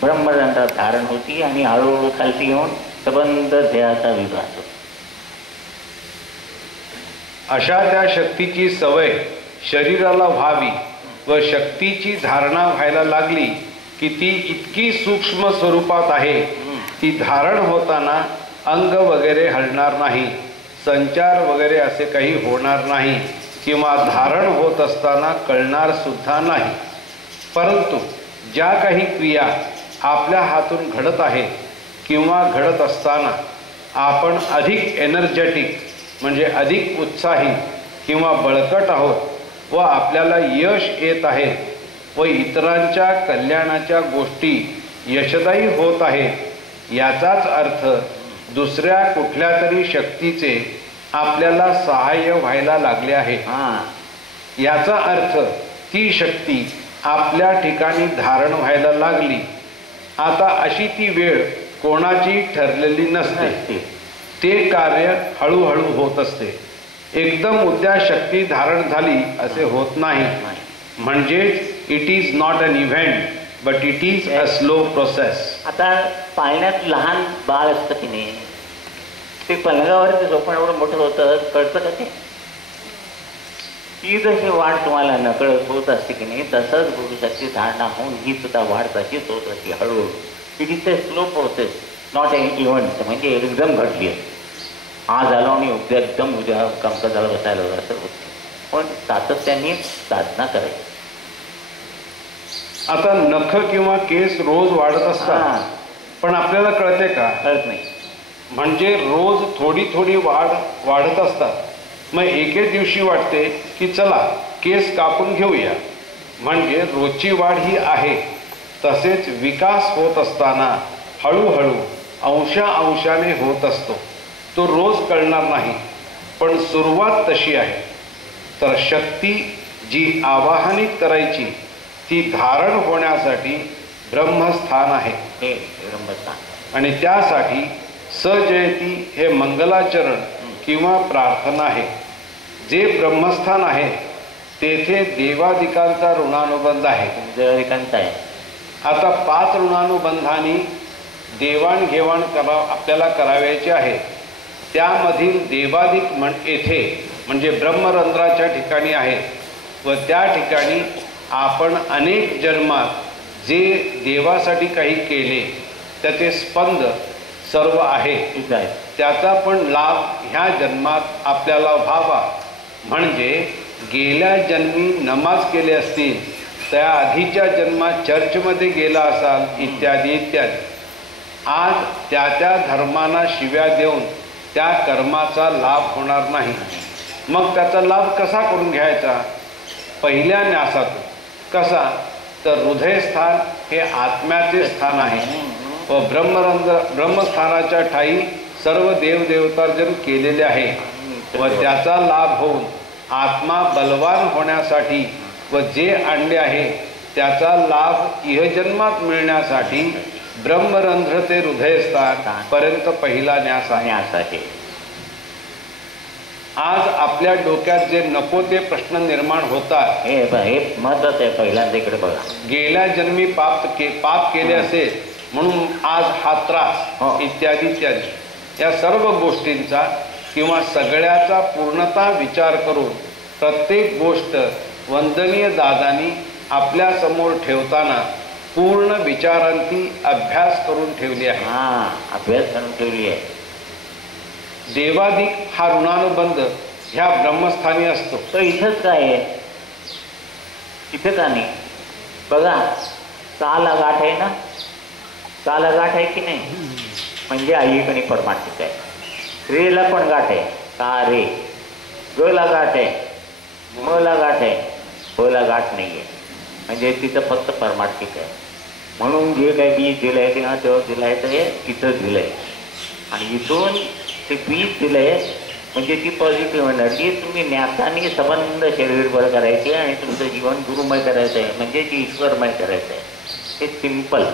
ब्रह्मरंध्रात धारण होती आणि हळूहळू खालती येऊन संबंध देहाचा विकास होतो. अशा त्या शक्तीची सवय शरीराला व्हावी व शक्तीची धारणा व्हायला लागली की ती इतकी सूक्ष्म स्वरूपात आहे ती धारण होताना अंग वगैरे हलणार नाही, संचार वगैरे असे काही होणार नाही किंवा धारण होत असताना कळणार सुद्धा नाही. परंतु ज्या काही क्रिया आपल्या हातून घडत आहेत किंवा घडत असताना आपण अधिक एनर्जेटिक म्हणजे अधिक उत्साही किंवा बळकट आहोत व आपल्याला यश येत आहे व इतरांच्या कल्याणाच्या गोष्टी यशदायी होत आहेत, याचाच अर्थ दुसऱ्या कुठल्या तरी शक्तीचे आपल्याला सहाय्य व्हायला लागले आहे. याचा अर्थ ती शक्ती आपल्या ठिकाणी धारण व्हायला लागली. आता अशी ती वेळ कोणाची ठरलेली नसते. ते कार्य हळूहळू होत असते. एकदम उद्या शक्ती धारण झाली असे होत नाही. म्हणजेच it is not an event but it is a slow process. आता पाळण्यात लहान बाळ असतं की नाही, ते पलंगावर झोपून एवढं मोठं होतं, कळतं का ते? ती जशी वाढ तुम्हाला नकळत होत असते की नाही, तसंच गुरुशक्ती धारणा होऊन ही सुद्धा वाढ तशीच होत असते हळूहळू. It is a slow process, not a event. म्हणजे एकदम घडली आहे, आज आलो आणि उद्या एकदम उद्या कामकाजाला बसायला असं होतं. पण सातत्याने साधना करायची. आता नख किंवा केस रोज वाढत असतात पण आपल्याला कळते का? कळत नाही. म्हणजे रोज थोडी थोडी वाढत असतात. मग एके दिवशी वाटते की चला केस कापून घेऊया, म्हणजे रोजची वाढ ही आहे. तसेच विकास होत असताना हळूहळू अंशाने होत असतो. तो रोज कळणार नाही पण सुरुवात तशी आहे. तर शक्ती जी आवाहनित करायची ती धारण होण्यासाठी ब्रह्मस्थान आहे. हे ब्रह्मस्थान आणि त्यासाठी सजयती हे मंगलाचरण किंवा प्रार्थना आहे. जे ब्रह्मस्थान आहे तेथे देवादिकांचा ऋणानुबंध आहे. देवादिकांचा आहे. आता 5 ऋणानुबंधांनी देवाणघेवाण आपल्याला करावयाची आहे. त्यामधील देवादिक येथे म्हणजे ब्रह्मरंध्राच्या ठिकाणी आहे व त्या ठिकाणी आपण अनेक जन्मात जे देवासाठी काही केले त्याचे स्पंद सर्व आहे. त्याचा पण लाभ ह्या जन्मात आपल्याला व्हावा. म्हणजे गेल्या जन्मी नमाज केले असतील, त्या आधीच्या जन्मात चर्चमध्ये गेला असाल इत्यादी इत्यादी. आज त्या धर्मांना शिव्या देऊन त्या कर्माचा लाभ होणार नाही. मग त्याचा लाभ कसा करून घ्यायचा? पहिल्या न्यासातून. कसा? तर हृदयस्थान हे आत्म्याचे स्थान आहे व ब्रह्मस्थानाच्या ठाई सर्व देवदेवतार्जन केलेले आहे व त्याचा लाभ होऊन आत्मा बलवान होण्यासाठी व जे आणले आहे त्याचा लाभ इहजन्मात मिळण्यासाठी ब्रह्मरंध्र ते हृदयस्थान पर्यंत पहिला न्यास आहे. आज आपल्या डोक्यात जे नको ते प्रश्न निर्माण होतात हे महत्वाचं आहे. पहिल्यांदा इकडे बघा, गेल्या जन्मी पाप केले असेल म्हणून आज हा त्रास इत्यादी इत्यादी या सर्व गोष्टींचा किंवा सगळ्याचा पूर्णता विचार करून प्रत्येक गोष्ट वंदनीय दादांनी आपल्या समोर ठेवताना पूर्ण विचारांती अभ्यास करून ठेवली आहे. अभ्यास करून ठेवली आहे. देवादिक हा ऋणानुबंध ह्या ब्रह्मस्थानी असतो. तर इथंच काय आहे? इथं का नाही? बघा, साला गाठ आहे ना, साला गाठ आहे की नाही? म्हणजे ऐहिक परमार्थिक आहे. रेला पण गाठ आहे, का रे, ग ला गाठ आहे, म ला गाठ आहे, ब ला गाठ नाही आहे, म्हणजे तिथं फक्त परमार्थिक आहे. म्हणून जे काही बीज दिलं आहे किंवा तेव्हा दिलं आहे तर हे इथं दिलं आहे. आणि इथून ते बीज दिलं आहे म्हणजे ती पॉझिटिव्ह एनर्जी तुम्ही न्यासाने संबंध शरीरभर करायची आणि तुमचं जीवन गुरुमय करायचं आहे, म्हणजे की ईश्वरमय करायचं आहे. हे सिंपल.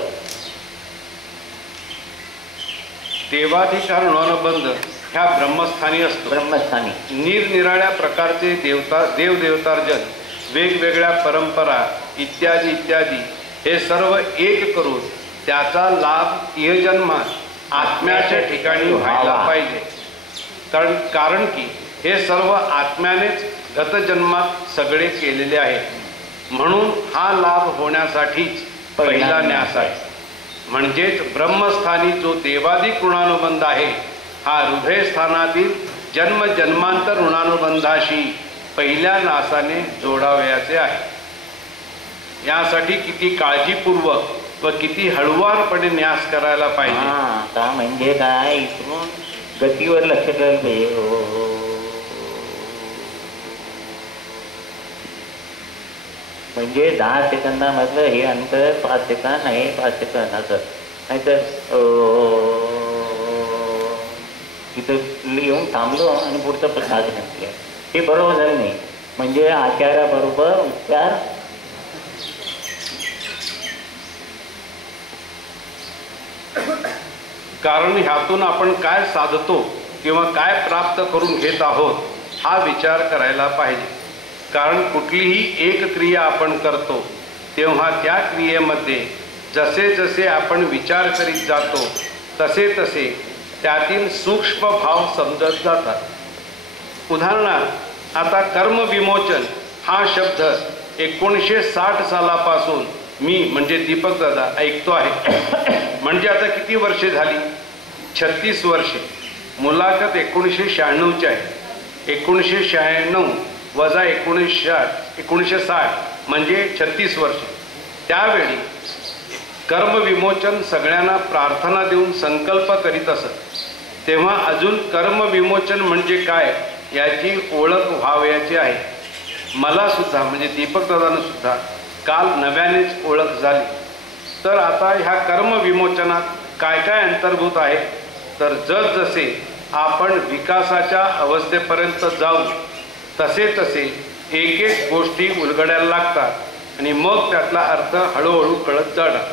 देवाधिकार ऋणानुबंध ह्या ब्रह्मस्थानी असतो. ब्रह्मस्थानी निरनिराळ्या प्रकारचे देवदेवतार्जन, वेगवेगळ्या परंपरा इत्यादी इत्यादी हे सर्व एक करून त्याचा लाभ इहजन्मात आत्म्याच्या ठिकाणी व्हायला पाहिजे. कारण की हे सर्व आत्म्यानेच गतजन्मात सगळे केलेले आहे. म्हणून हा लाभ होण्यासाठीच पहिला न्यास आहे. म्हणजेच ब्रह्मस्थानी जो देवाधिक ऋणानुबंध आहे हा हृदयस्थानातील जन्मजन्मांतर ऋणानुबंधाशी पहिल्या न्यासाने जोडावयाचे आहे. यासाठी किती काळजीपूर्वक व किती हळुवारपणे न्यास करायला पाहिजे. का म्हणजे काय, इथून गतीवर लक्ष करायला पाहिजे. म्हणजे 10 सेकंदामधलं हे अंतर 5 सेकंद आहे, 5 सेकंद असं. नाहीतर तिथं येऊन थांबलो आणि पुढचं प्रसाद घातले, हे बरोबर झालं नाही. म्हणजे आचाराबरोबर उच्चार कारण ह्यातून आपण काय साधतो किंवा काय प्राप्त करून घेत आहोत हा विचार करायला पाहिजे. कारण कुठलीही एक क्रिया आपण करतो तेव्हा त्या क्रियेमध्ये जसे जसे आपण विचार करीत जातो तसे तसे त्यातील सूक्ष्म भाव समजत जातात. उदाहरणार्थ आता कर्मविमोचन हा शब्द 1960 सालापासून मी म्हणजे दीपक दादा ऐकतो आहे. म्हणजे आता किती वर्षे झाली? 36 वर्षे. मुलाखत 1996ची आहे. 1996 वजा 1960 म्हणजे 36 वर्षे. त्यावेळी कर्मविमोचन सगळ्यांना प्रार्थना देऊन संकल्प करीत असत. तेव्हा अजून कर्मविमोचन म्हणजे काय याची ओळख व्हावयाची आहे. मला सुद्धा म्हणजे दीपक दादांना सुद्धा काल नव्यानेच ओळख झाली. तर आता ह्या कर्मविमोचनात काय काय अंतर्भूत आहे, तर जसजसे आपण विकासाच्या अवस्थेपर्यंत जाऊ तसे तसे एक एक गोष्टी उलगडायला लागतात आणि मग त्यातला अर्थ हळूहळू कळत जाणार.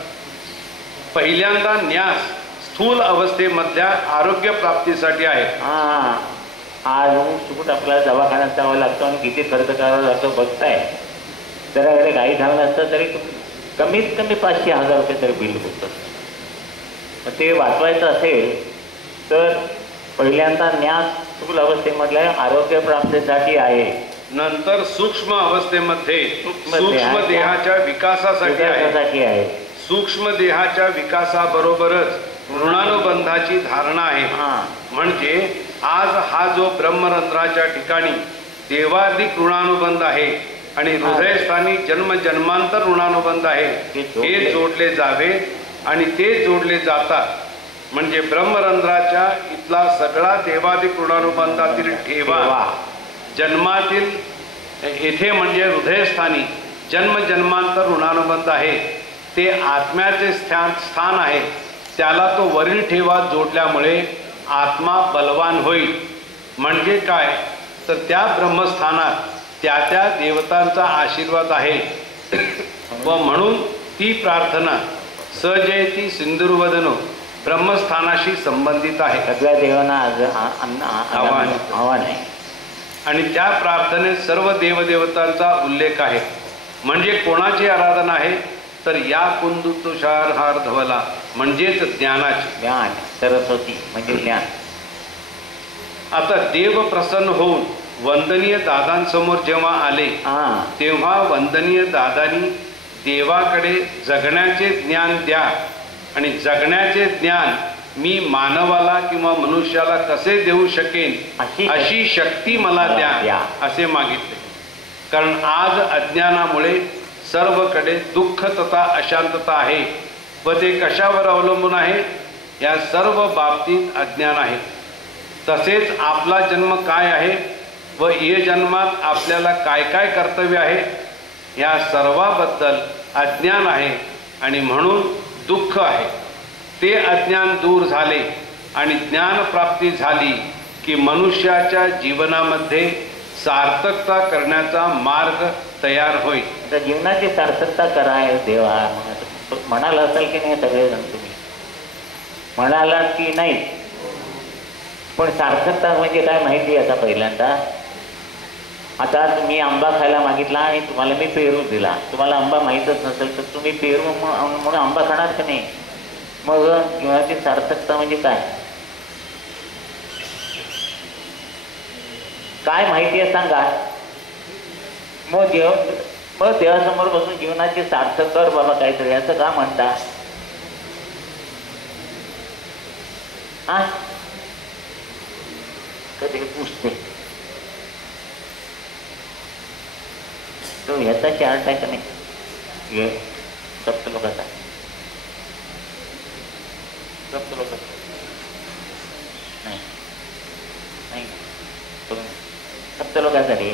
पहिल्यांदा न्यास स्थूल अवस्थेमधल्या आरोग्य प्राप्तीसाठी आहे. आज सुकूट आपल्याला दवाखान्यात जावं लागतं आणि किती खर्च करावा लागतो बघताय. जरा वगैरे काही झालं नसतं तरी कमीत कमी 500-1000 रुपये तरी बिल होतं. ते वाचवायचं असेल तर पहिल्यांदा न्यास स्थूल अवस्थेमधल्या आरोग्य प्राप्तीसाठी आहे. नंतर सूक्ष्म अवस्थेमध्ये सूक्ष्म देहाच्या विकासासाठी आहे. सूक्ष्म देहाच्या विकासाबरोबरच ऋणानुबंधाची धारणा आहे. म्हणजे आज हा जो ब्रह्मरंध्राच्या ठिकाणी देवाधिक ऋणानुबंध आहे आणि हृदयस्थानी जन्मजन्मांतर ऋणानुबंध आहे हे जोडले जावे आणि ते जोडले जातात. म्हणजे ब्रह्मरंध्राच्या इथला सगळा देवाधिक ऋणानुबंधातील ठेवा जन्मातील येथे म्हणजे हृदयस्थानी जन्मजन्मांतर ऋणानुबंध आहे ते आत्म्याचे स्थान आहे. त्याला तो वरील ठेवा जोडल्यामुळे आत्मा बलवान होईल. म्हणजे काय तर त्या ब्रह्मस्थानात त्या त्या देवतांचा आशीर्वाद आहे व म्हणून ती प्रार्थना सजयती सिंधुर्वदनो ब्रह्मस्थानाशी संबंधित आहे. सगळ्या देवांना आव्हान आहे आणि त्या प्रार्थनेत सर्व देवदेवतांचा उल्लेख आहे. म्हणजे कोणाची आराधना आहे तर या कुंदू तुषार हार धवला म्हणजेच ज्ञानाची. ज्ञान सरस्वती म्हणजे ज्ञान. आता देव प्रसन्न होऊन वंदनीय दादांसमोर जेव्हा आले तेव्हा वंदनीय दादांनी देवाकडे जगण्याचे ज्ञान द्या आणि जगण्याचे ज्ञान मी मानवाला किंवा मनुष्याला कसे देऊ शकेन अशी शक्ती मला द्या असे मागितले. कारण आज अज्ञानामुळे सर्वकडे दुःख तथा अशांतता आहे व ते कशावर अवलंबून आहे या सर्व बाबतीत अज्ञान आहे. तसेच आपला जन्म काय आहे व ये जन्मात आपल्याला काय काय कर्तव्य आहे या सर्वाबद्दल अज्ञान आहे आणि म्हणून दुःख आहे. ते अज्ञान दूर झाले आणि ज्ञानप्राप्ती झाली की मनुष्याच्या जीवनामध्ये सार्थकता करण्याचा मार्ग तयार होईल. तर जीवनाची सार्थकता कराय देवा म्हणाला असेल की नाही सगळेजण? तुम्ही म्हणाला की नाही? पण सार्थकता म्हणजे काय माहिती आहे? आता पहिल्यांदा आता तुम्ही आंबा खायला मागितला आणि तुम्हाला मी पेरू दिला. तुम्हाला आंबा माहीतच नसेल तर तुम्ही पेरू म्हणून आंबा खाणार की नाही? मग जीवनाची सार्थकता म्हणजे काय? काय माहिती आहे सांगा. मग देवासमोर बसून जीवनाची सार्थक कर बाबा काहीतरी असं का म्हणता? हा कधी पुसते तो ह्याचा चार्ट आहे का नाही? सप्त लोकांचा सप्त लोक नाही नाही सप्त लोकांचा रे.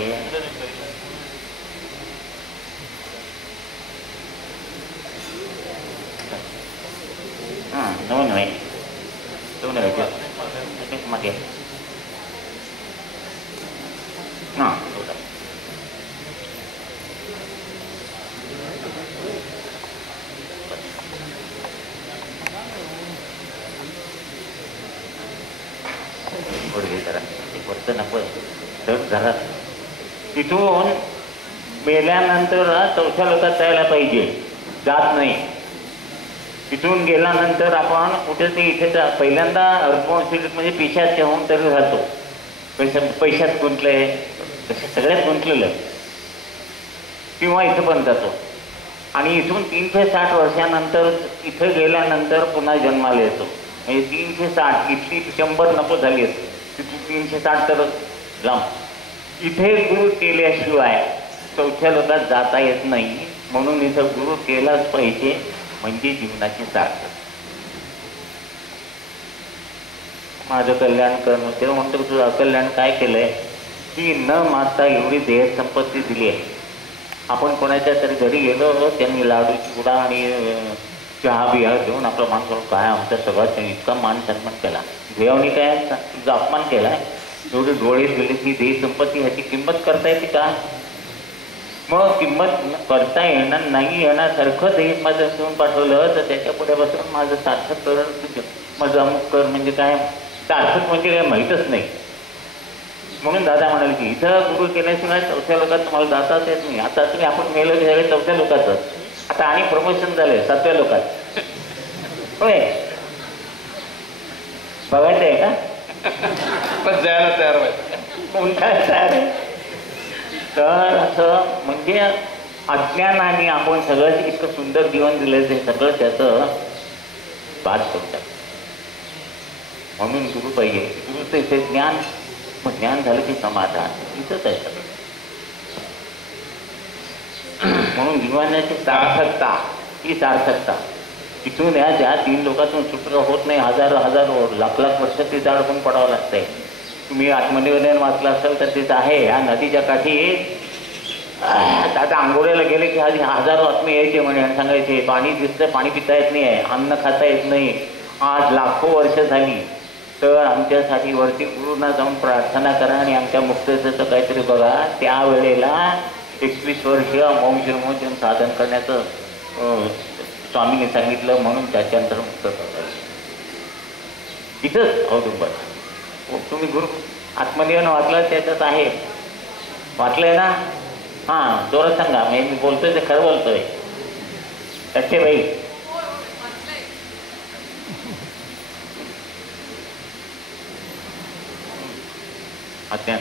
हां नऊ नव्हे दोन नव्हे मागे हां वर्त नको घरात. तिथून मेल्यानंतर चौथ्या लोकात जायला पाहिजे, जात नाही. तिथून गेल्यानंतर आपण कुठे ते इथे पहिल्यांदा रिस्पॉन्सिबिलिटी म्हणजे पेशात ठेवून तरी राहतो. पैशात गुंतलंय सगळ्यात गुंतलेलं किंवा इथं पण जातो. आणि इथून 360 वर्षानंतर इथं गेल्यानंतर पुन्हा जन्माला येतो. म्हणजे 360 इथली 100 नको झाली असते, तिथून 360 तर लांब. इथे गुरु केल्याशिवाय चौथ्या लोकात जाता येत नाही. म्हणून इथं गुरु केलाच पाहिजे म्हणजे जीवनाची सार्थक. माझं कल्याण करणं तेव्हा म्हणतो तुझं अकल्याण काय केलंय की न मागता एवढी देह संपत्ती दिली आहे. आपण कोणाच्या तरी घरी गेलो, त्यांनी लाडू चिवडा आणि चहा बिहा घेऊन आपलं मान करून काय आमच्या सगळ्यात इतका मान सन्मान केला. देवानी काय तुझा अपमान केलाय. एवढे डोळे गेले की देह संपत्ती ह्याची किंमत करता येते का? मग किंमत करता येणार नाही येण्यासारखं देह माझं घेऊन पाठवलं तर त्याच्या पुढे बसून माझं सार्थक कर माझं अमुक कर म्हणजे काय? सार्थक म्हणजे काय माहीतच नाही. म्हणून दादा म्हणाले की इथं गुरु केल्याशिवाय चौथ्या लोकात तुम्हाला जाताच येत नाही. आता तुम्ही आपण मेलं झाले चौथ्या लोकांचं, आता आणि प्रमोशन झाले 7व्या लोकात. होय बघायचं आहे का? पण जायला तयार व्हायचं कोणता तयार आहे? तर असं म्हणजे अज्ञानाने आपण सगळं इतकं सुंदर जीवन दिलं ते सगळं त्याचं बाद करतात. म्हणून गुरु पाहिजे. गुरुचं इथे ज्ञान, मग ज्ञान झालं की समाधान इथंच आहे सगळं. म्हणून जीवनाची सार्थकता ही सार्थकता तिथून या ज्या 3 लोकातून सुटका होत नाही. हजारो लाख वर्ष ते झाड पण पडावं लागतंय. तुम्ही आत्मनिवेदन वाचलं असेल तर तिथं आहे ह्या नदीच्या काठी आता आंघोळ्याला गेले की आधी हजारो आत्मे यायचे म्हणे आणि सांगायचे पाणी दिसतं, पाणी पिता येत नाही आहे, अन्न खाता येत नाही. आज लाखो वर्ष झाली तर आमच्यासाठी वरती गुरुंना जाऊन प्रार्थना करा आणि आमच्या मुक्ततेचं काहीतरी बघा. त्यावेळेला 21 वर्ष मौन विमोचन साधन करण्याचं स्वामीने सांगितलं. म्हणून त्याच्यानंतर मुक्त इथंच औदुंबर. तुम्ही गुरु आत्मनिवेदन वाचलं त्याच्यात आहे, वाचलंय ना? हां जोरात सांगा. मी बोलतोय ते खरं बोलतोय. टक्के बाई अज्ञान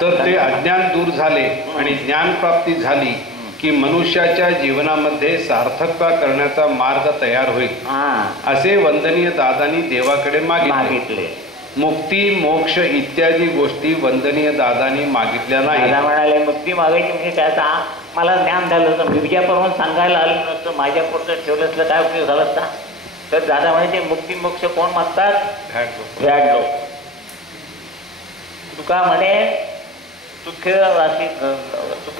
तर ते अज्ञान दूर झाले आणि ज्ञानप्राप्ती झाली की मनुष्याच्या जीवनामध्ये सार्थकता करण्याचा मार्ग तयार होईल. असे वंदनीय दादांनी देवाकडे मागितले. मुक्ती मोक्ष इत्यादी गोष्टी वंदनीय दादांनी मागितल्या नाही. म्हणाले मुक्ती मागायची म्हणजे त्याचा मला ज्ञान झालं होतं, मिर्जाप्रमाण सांगायला आलं नसतं, माझ्या पुढचं ठेवलं असलं काय उपयोग झाला असता? तर दादा म्हणायचे मुक्ती मोक्ष कोण मागतात? भ्याड लोक. तुका म्हणे तुखे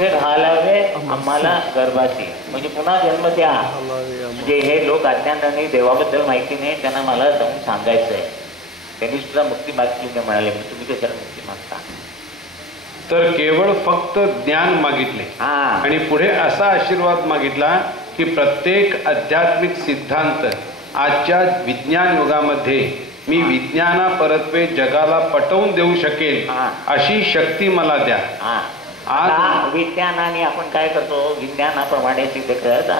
घालावे आम्हाला गर्भाची, म्हणजे पुन्हा जन्म द्या. म्हणजे हे लोक अज्ञानाने देवाबद्दल माहिती नाही, त्यांना मला जाऊन सांगायचं आहे. त्यांनी सुद्धा मुक्ती मागितली नाही. म्हणाले तुम्ही कशाला मुक्ती मागता? तर केवळ फक्त ज्ञान मागितले आणि पुढे असा आशीर्वाद मागितला की प्रत्येक आध्यात्मिक सिद्धांत आजच्या विज्ञान युगामध्ये मी विज्ञाना परत्वे जगाला पटवून देऊ शकेल अशी शक्ती मला द्या. आज विज्ञानाने आपण काय करतो, विज्ञानाप्रमाणे सिद्ध करत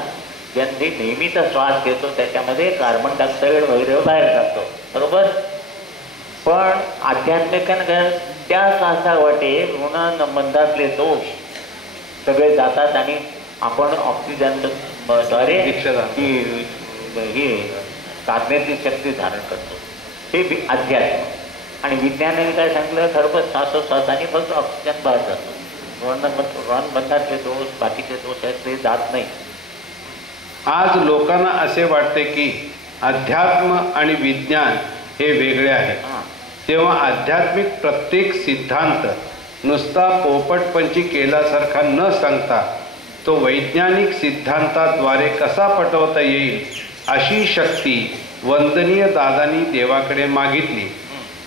ज्यांनी नेहमीचा श्वास घेतो त्याच्यामध्ये कार्बन डायऑक्साईड वगैरे बाहेर जातो, बरोबर. पण आध्यात्मिकांना त्या श्वासावाटे ऋण बंधातले दोष सगळे जातात आणि आपण ऑक्सिजनद्वारे ही काढण्याची शक्ती धारण करतो. हे अध्यात्म. आणि विज्ञानाने काय सांगितलं, खरंच श्वासोश्वासाने फक्त ऑक्सिजन बाहेर जातो. ऋणबंधातले दोष बाकीचे दोष आहेत ते जात नाही. आज लोकांना असे वाटते की अध्यात्म आणि विज्ञान हे वेगळे आहे. तेव्हा आध्यात्मिक प्रत्येक सिद्धांत नुसता पोपटपंची केल्यासारखा न सांगता तो वैज्ञानिक सिद्धांताद्वारे कसा पटवता येईल अशी शक्ती वंदनीय दादांनी देवाकडे मागितली.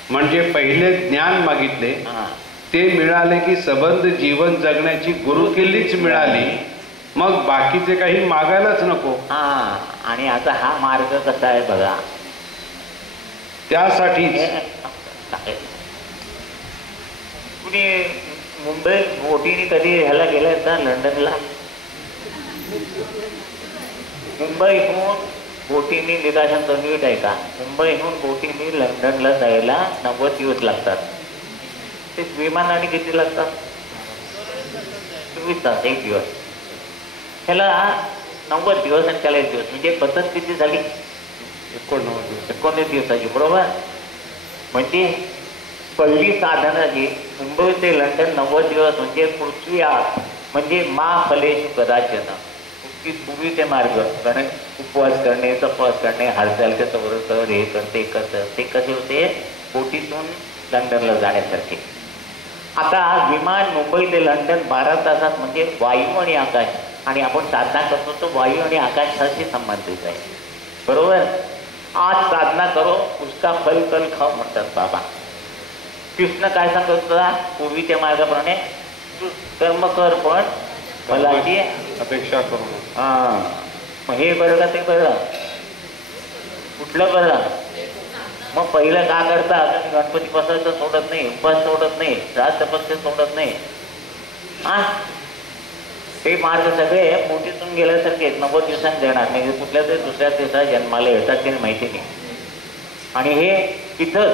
म्हणजे पहिले ज्ञान मागितले, ते मिळाले की सबंध जीवन जगण्याची गुरुकिल्लीच मिळाली. मग बाकीचे काही मागायलाच नको. आणि आता हा मार्ग कसा आहे बघा. त्यासाठी कुणी मुंबई बोटीने कधी ह्याला गेलाय का लंडनला? मुंबईहून बोटीने निघायचं कन्व्हिट आहे का? मुंबईहून बोटीने लंडनला जायला 90 दिवस लागतात. ते विमानाने किती लागतात? 24 तास, 1 दिवस. ह्याला 90 दिवस आणि त्याला 1 दिवस, म्हणजे पद्धत किती झाली? 19 दिवसाची, बरोबर. म्हणजे पहिली साधनं जी मुंबई ते लंडन 90 दिवस, म्हणजे पृथ्वी आत, म्हणजे मा फलेशु कदाचन. पूर्वी ते मार्ग उपवास करणे, तपवास करणे, हालचाल सवरकर हे करते ते कसे होते? बोटीतून लंडनला जाण्यासारखे. आता विमान मुंबई ते लंडन 12 तासात, म्हणजे वायू आणि आकाश. आणि आपण साधना करतो तो वायू आणि आकाशाशी संबंधित आहे, बरोबर. आज साधना करो उसका फल कल खाओ म्हणतात बाबा. कृष्ण काय सांगत होता पूर्वीच्या मार्गाप्रमाणे, तू कर्म कर पण फलाची अपेक्षा करू. मग हे बरं का ते बरं? कुठलं बरं? मग पहिलं का करता? गणपती बसायचं सोडत नाही, उपवास सोडत नाही, श्राद्ध तपस्या सोडत नाही. ते मार्ग सगळे मोठीतून गेल्यासारखे 90 दिवसांनी देणार नाही. कुठल्या तरी दुसऱ्या दिवसात जन्माला येतात की माहिती नाही. आणि हे इथंच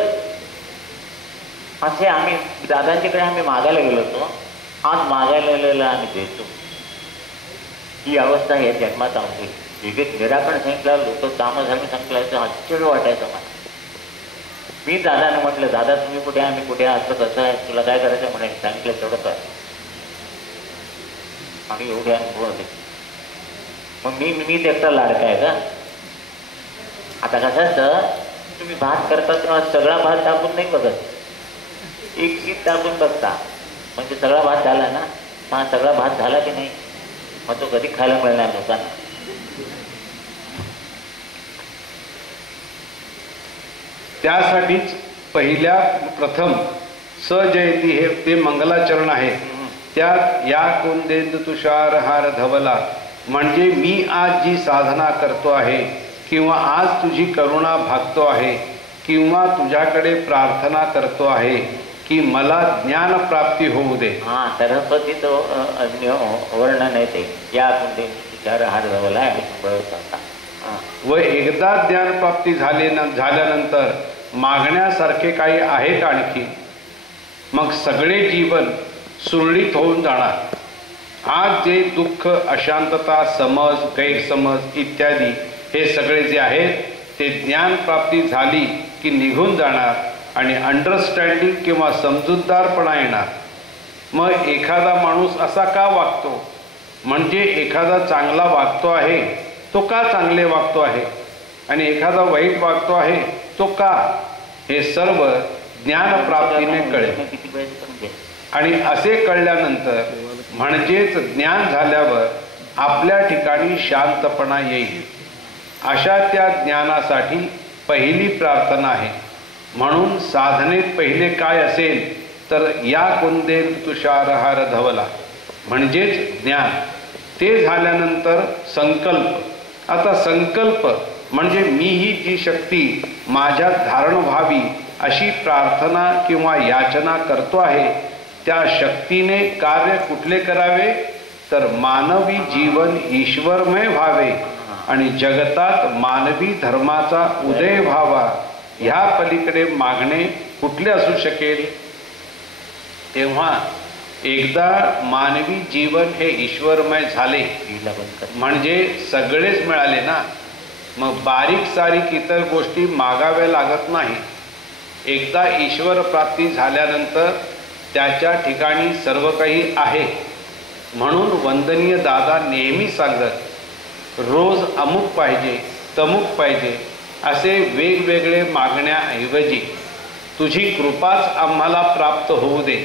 असे आम्ही दादांच्याकडे आम्ही मागायला गेलो होतो. आज मागायला आम्ही देतो. ही अवस्था आहे जन्मात आमची. विवेक निराकरण सांगितलं, लोक कामं झाली सांगितलं, आश्चर्य वाटायचं मला. मी दादाने म्हटलं, दादा तुम्ही कुठे? आम्ही कुठे? असं कसं आहे, तुला काय करायचं म्हणे? सांगितलं तेवढं कर. आणि एवढे अनुभव आले. मग मी एकटा लाडका आहे का? आता कसं असतं, तुम्ही भात करता तेव्हा सगळा भात टाकून नाही बघत, एक शीत टाकून बघता. म्हणजे सगळा भात झाला ना, हा सगळा भात झाला की नाही, मग तो कधी खायला मिळणार लोकांना. त्यासाठीच पहिल्या प्रथम सजयती हे ते मंगलाचरण आहे. त्यात या कुंदेंदु तुषार हार धवला, म्हणजे मी आज जी साधना करतो आहे किंवा आज तुझी करुणा भागतो आहे किंवा तुझ्याकडे प्रार्थना करतो आहे की मला ज्ञान प्राप्ती होऊ दे. सरस्वती तो वर्णन आहे ते, या कुंदेंदु तुषार हार धवला. व एकदा ज्ञान प्राप्ती झाल्यानंतर मागण्यासारखे काही आहे का आणखी? मग सगळे जीवन सुरळीत होऊन जाणार. आज जे दुःख, अशांतता, समज, गैरसमज इत्यादी हे सगळे जे आहेत ते ज्ञान प्राप्ती झाली की निघून जाणार आणि अंडरस्टँडिंग किंवा समजूतदारपणा येणार. मग एखादा माणूस असा का वागतो म्हणजे एखादा चांगला वागतो आहे तो का चांगले वागतो आहे आणि एखादा वाईट वागतो आहे तो का, हे सर्व ज्ञानप्राप्तीने कळेल. किती वेळ करून घे. आणि असे कळल्यानंतर म्हणजेच ज्ञान झाल्यावर आपल्या ठिकाणी शांतपणा येईल. अशा त्या ज्ञानासाठी पहिली प्रार्थना आहे. म्हणून साधनेत पहिले काय असेल तर या कुंदेन तुषारहार धवला म्हणजेच ज्ञान. ते झाल्यानंतर संकल्प. आता संकल्प म्हणजे मी ही जी शक्ती माझ्यात धारण व्हावी अशी प्रार्थना किंवा याचना करतो आहे, त्या शक्तीने कार्य कुठले करावे तर मानवी जीवन ईश्वरमय व्हावे आणि जगतात मानवी धर्माचा उदय व्हावा. ह्या पलीकडे मागणे कुठले असू शकेल. तेव्हा एकदा मानवी जीवन हे ईश्वरमय झाले म्हणजे सगळेच मिळाले ना. मग बारीक सारीक इतर गोष्टी मागाव्या लागत नाही. एकदा ईश्वर प्राप्ती झाल्यानंतर त्याच्या ठिकाणी सर्व काही आहे. म्हणून वंदनीय दादा नेहमी सांगत रोज अमुक पाहिजे तमुक पाहिजे असे वेगवेगळे मागण्याऐवजी तुझी कृपाच आम्हाला प्राप्त होऊ दे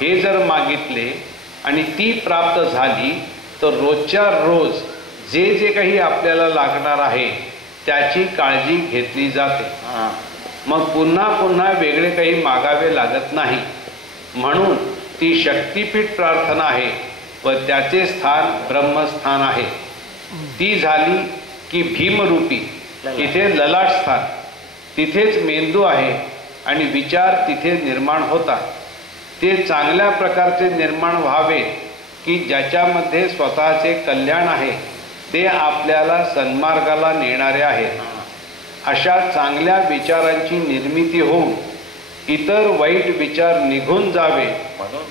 हे जर मागितले आणि ती प्राप्त झाली तर रोजच्या रोज जे जे काही आपल्याला लागणार आहे त्याची काळजी घेतली जाते. मग पुन्हा पुन्हा वेगळे काही मागावे लागत नाही. म्हणून ती शक्तिपीठ प्रार्थना आहे व त्याचे स्थान ब्रह्मस्थान आहे. ती झाली की भीमरूपी तिथे ललाट स्थान, तिथेच मेंदू आहे आणि विचार तिथे निर्माण होतात. ते चांगल्या प्रकारचे निर्माण व्हावे की ज्याच्यामध्ये स्वतःचे कल्याण आहे, ते आपल्याला सन्मार्गाला नेणारे आहेत. अशा चांगल्या विचारांची निर्मिती होऊन इतर वाईट विचार निघून जावे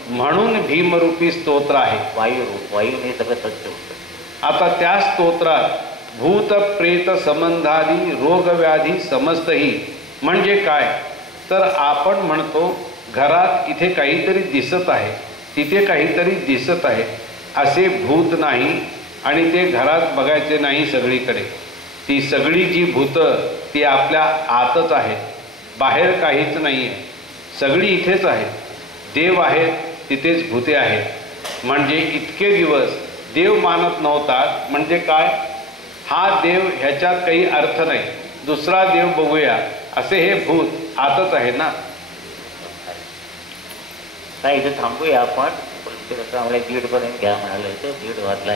म्हणून भीमरूपी स्तोत्र आहे. वायूने सगळं स्वच्छ होतं. आता त्या स्तोत्रात भूत प्रेत संबंधादी रोगव्याधी समस्तही म्हणजे काय तर आपण म्हणतो घरात इथे काहीतरी दिसत आहे, तिथे काहीतरी दिसत आहे, असे भूत नाही आणि ते घरात बघायचे नाही सगळीकडे. ती सगळी जी भूतं ती आपल्या आतच आहेत, बाहेर काहीच नाही आहे, सगळी इथेच आहे. देव आहेत तिथेच भूते आहेत. म्हणजे इतके दिवस देव मानत नव्हता म्हणजे काय, हा देव ह्याच्यात काही अर्थ नाही, दुसरा देव बघूया असे हे भूत आतच आहे ना. काय इथे थांबूया आपण. आम्हाला 1:30 पर्यंत घ्या म्हणाले, 1:30 वाजला.